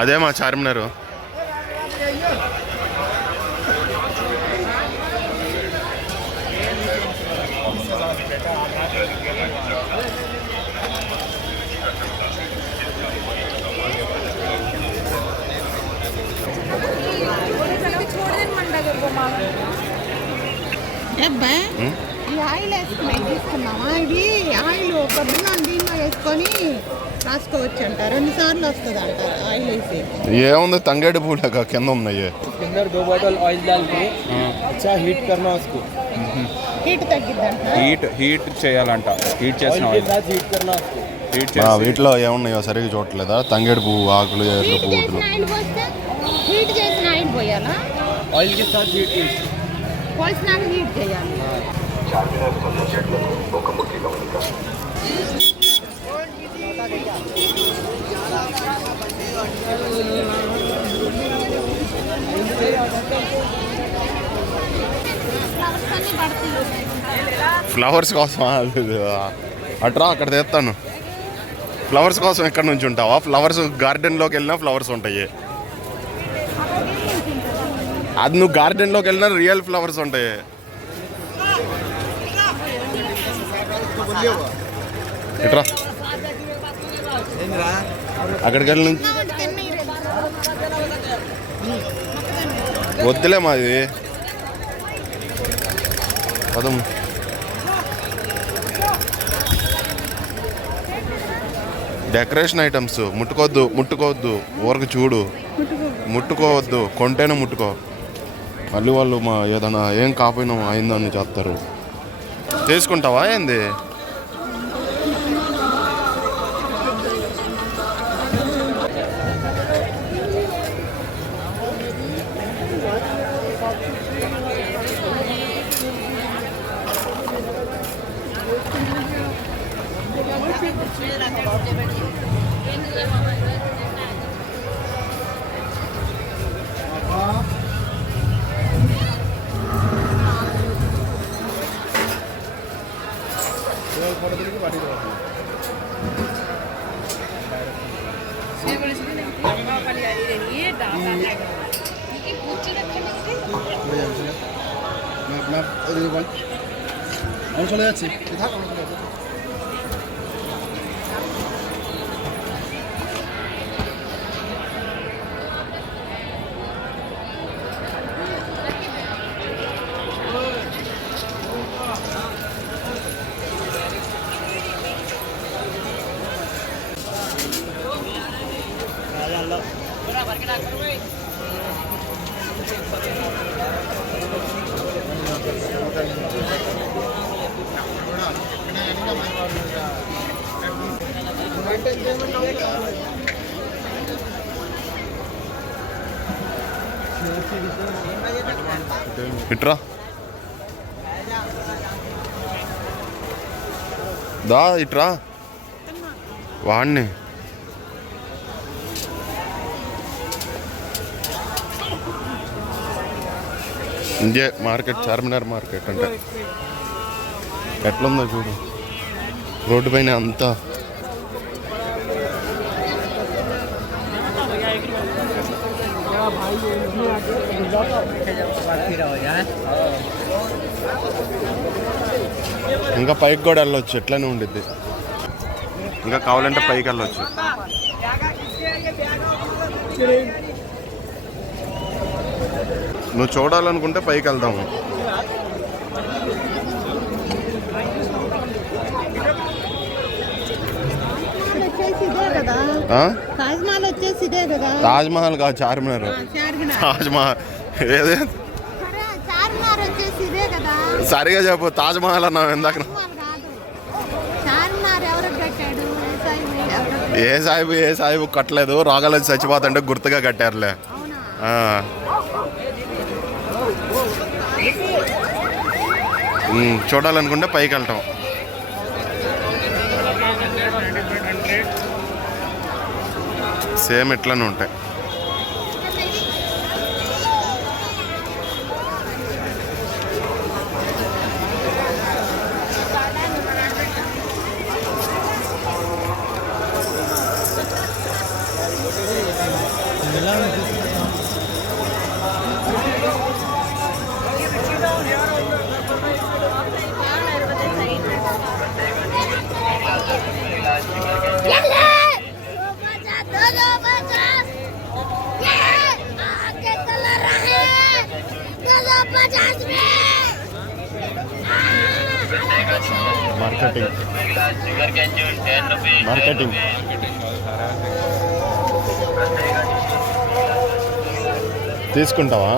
అదే మా చార్మినార్. ఈ ఆయిల్ వేసుకుని తీసుకున్నామా? ఇది ఆయిల్ పొద్దున్న దీనిలో వేసుకొని రాసుకోవచ్చు అంట. 2 సార్లు వస్తుంది అంటారు ఆయిల్ వేసి. ఏముంది తంగేడు పూలగా కింద ఉన్నాయి. హీట్ తగ్గిద్దంట. హీట్ చేయాలంట. హీట్ చేసిన వీటిలో ఏమున్నాయో సరిగ్గా చూడట్లేదా? తంగేడు పువ్వు ఆకులు, ఎర్ర పువ్వులు. హీట్ చేసిన ఆయిల్ పోయాలా? ఆయిల్ కి సాత్ హీట్ చేసి పోసినాక హీట్ చేయాలి. ఫ్లవర్స్ కోసం అట్రా అక్కడ తెస్తాను. ఫ్లవర్స్ కోసం ఎక్కడి నుంచి ఉంటావా? ఫ్లవర్స్ గార్డెన్లోకి వెళ్ళినా ఫ్లవర్స్ ఉంటాయి. అది నువ్వు గార్డెన్లోకి వెళ్ళినా రియల్ ఫ్లవర్స్ ఉంటాయి. ఎట్రా అక్కడికి వెళ్ళి వద్దులే మాది పదం. డెకరేషన్ ఐటమ్స్ ముట్టుకోవద్దు ఊరికి చూడు, ముట్టుకోవద్దు. కొంటేనే ముట్టుకో. మళ్ళీ వాళ్ళు ఏదైనా ఏం కాపోయినా అయిందని చేస్తారు. తీసుకుంటావా ఏంది? চলে যাচ্ছি। ఇట్రా దా ఇట్రా వాడిని. ఇంకే మార్కెట్, చార్మినార్ మార్కెట్ అంటే ఎట్లుందో చూడు. రోడ్డు పైన అంతా ఇంకా పైకి కూడా వెళ్ళొచ్చు, ఎట్లనే ఉండిద్ది. ఇంకా కావాలంటే పైకి వెళ్ళొచ్చు. నువ్వు చూడాలనుకుంటే పైకి వెళ్దాము. తాజ్మహల్ కాదు, చార్మినార్. తాజ్మహల్ ఏదే సరిగా చెప్పు. తాజ్మహల్ అన్నావు ఇందాక. ఏ సాహిబు కట్టలేదు. రోగాలు చచ్చిపోతుంటే గుర్తుగా కట్టారులే. చూడాలనుకుంటే పైకి వెళ్తాం. సేమ్ ఇట్లానే ఉంటాయి. మార్కెటింగ్ మార్కెటింగ్ తీసుకుంటావా?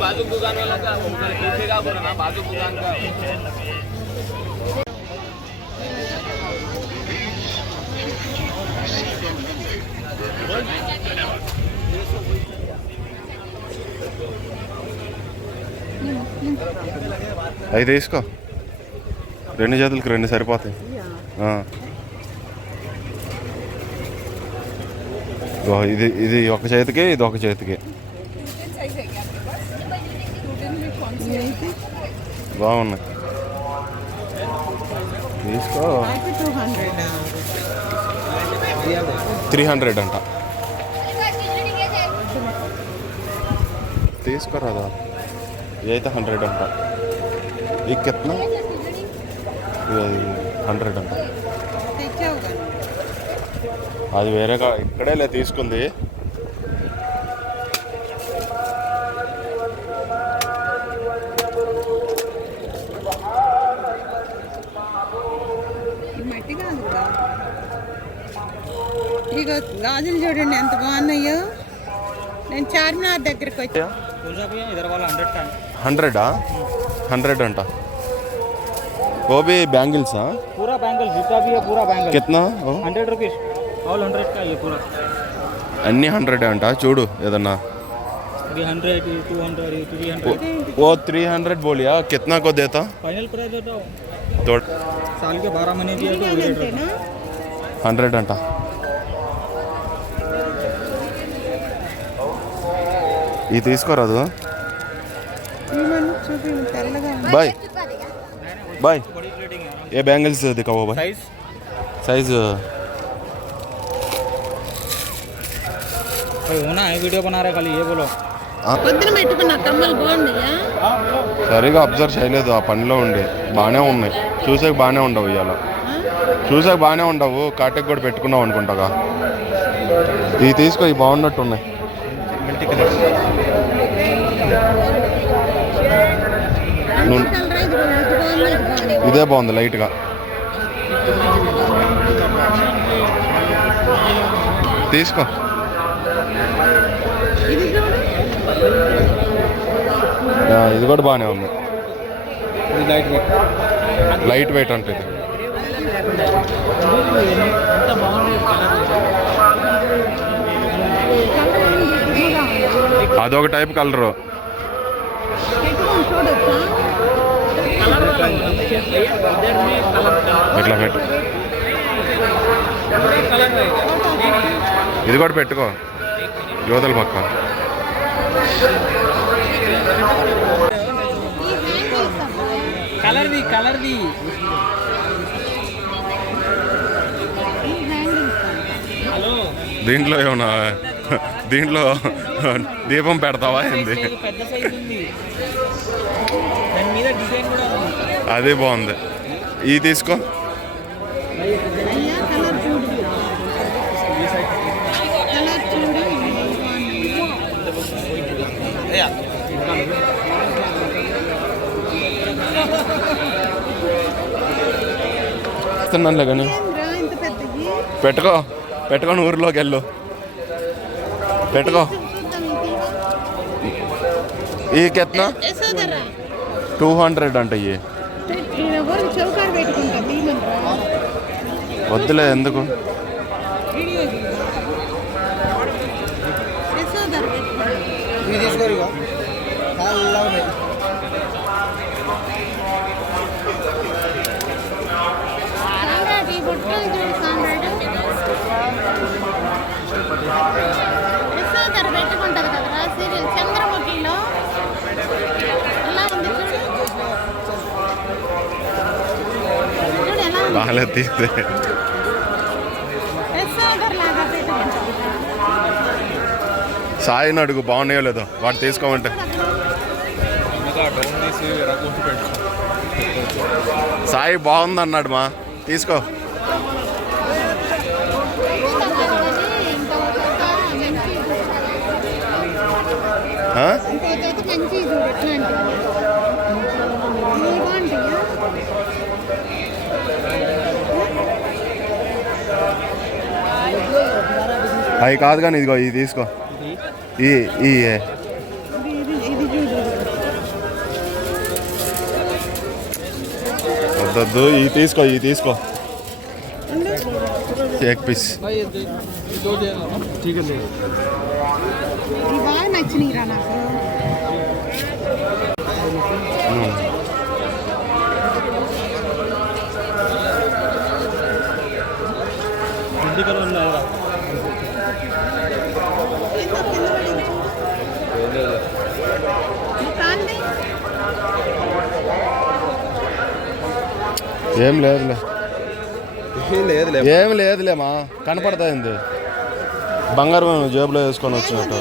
बाजू दुकान वाला का पूछेगा बोला ना बाजू दुकान का అవి తీసుకో, 2 చేతులకి 2 సరిపోతాయి. ఇది ఇది ఒక చేతికి, ఇది ఒక చేతికి. బాగున్నాయి, తీసుకో. 300 అంట. తీసుకోరాదా? ఇదైతే 100 అంట. ఈ కిतना? 100 అంట. అది వేరేగా ఇక్కడే లే తీసుకుంది. ఇక గాజులు చూడండి ఎంత బాగున్నాయో. నేను చార్మినార్ దగ్గరికి వచ్చా. 100 అంట. वो भी बैंगल्स हाँ? पूरा बैंगल जितना भी है पूरा बैंगल कितना? 100 रुपीस ऑल 100 का ये पूरा. అన్నీ 100 అంట. చూడు ఏదన్నా. 300 200 300 वो 300 बोलिया, कितना को देता? फाइनल प्राइस होता तो साल के 12 महीने दिया तो 100 అంట. ఇది తీసుకోరాదు? బాయ్ బాయ్, ఏ బ్యాంగిల్స్ దిखाओ भाई. साइज साइज भाई होना है, वीडियो बना रहे खाली ये बोलो. పొద్దున పెట్టుకున్న కమ్మలు బాగున్నాయా? సరిగా అబ్జర్వ్ చేయలేదు, ఆ పనిలో ఉండి. బాగానే ఉన్నాయి, చూసాక బాగానే ఉండవు. ఇవాళ చూసాక బాగానే ఉండవు. కాటకి కూడా పెట్టుకున్నావు అనుకుంటాగా. ఇవి తీసుకో, ఇవి బాగున్నట్టు ఉన్నాయి. ఇదే బాగుంది లైట్గా. తీసుకో. ఇది కూడా బాగానే ఉంది. లైట్ వెయిట్ అంటే ఇది. అదొక టైప్ కలరు. ఇట్లా పెట్టు. ఇది కూడా పెట్టుకో యువతల పక్క. కలర్ది దీంట్లో ఏమన్నా దీంట్లో దీపం పెడతావా ఏంది? పెద్ద సైజ్ ఉంది, దాని మీద డిజైన్ కూడా ఉంది. అదే బాగుంది. ఇది తీసుకో. ఇస్తున్నానులే కానీ పెట్టుకో, పెట్టుకొని ఊరిలోకి వెళ్ళు. పెట్టుకో. ఈ కెత్నా 200 అంట. ఇవి వద్దులే, ఎందుకు? పెట్టుకుంటారు కదా సీరియల్ చంద్రముఖిలో ఎలా ఉంది చూడు. బాగాలేదు, తీస్తే. సాయిని అడుగు బాగున్నాయో లేదో, వాడు తీసుకోమంటే. సాయి బాగుంది అన్నాడు మా, తీసుకో. ఆ? ఇంకో జత మంచి చూడు ఎట్లాంటి ఇవి బాగుంటాయా అవి కాదు కానీ ఇదిగో ఇది తీసుకో ఈ ఈ ఇది చూడు వద్దొద్దు ఇవి తీసుకో ఎగ్ పీస్ ఇవి బాగా నచ్చినాయిరా నాకు ఏందో కింద పడింది చూడు. ఈ ప్రాంతం ఏం లేదులేమా కనపడతాయింది బంగారం జేబులో వేసుకొని వచ్చినట్టు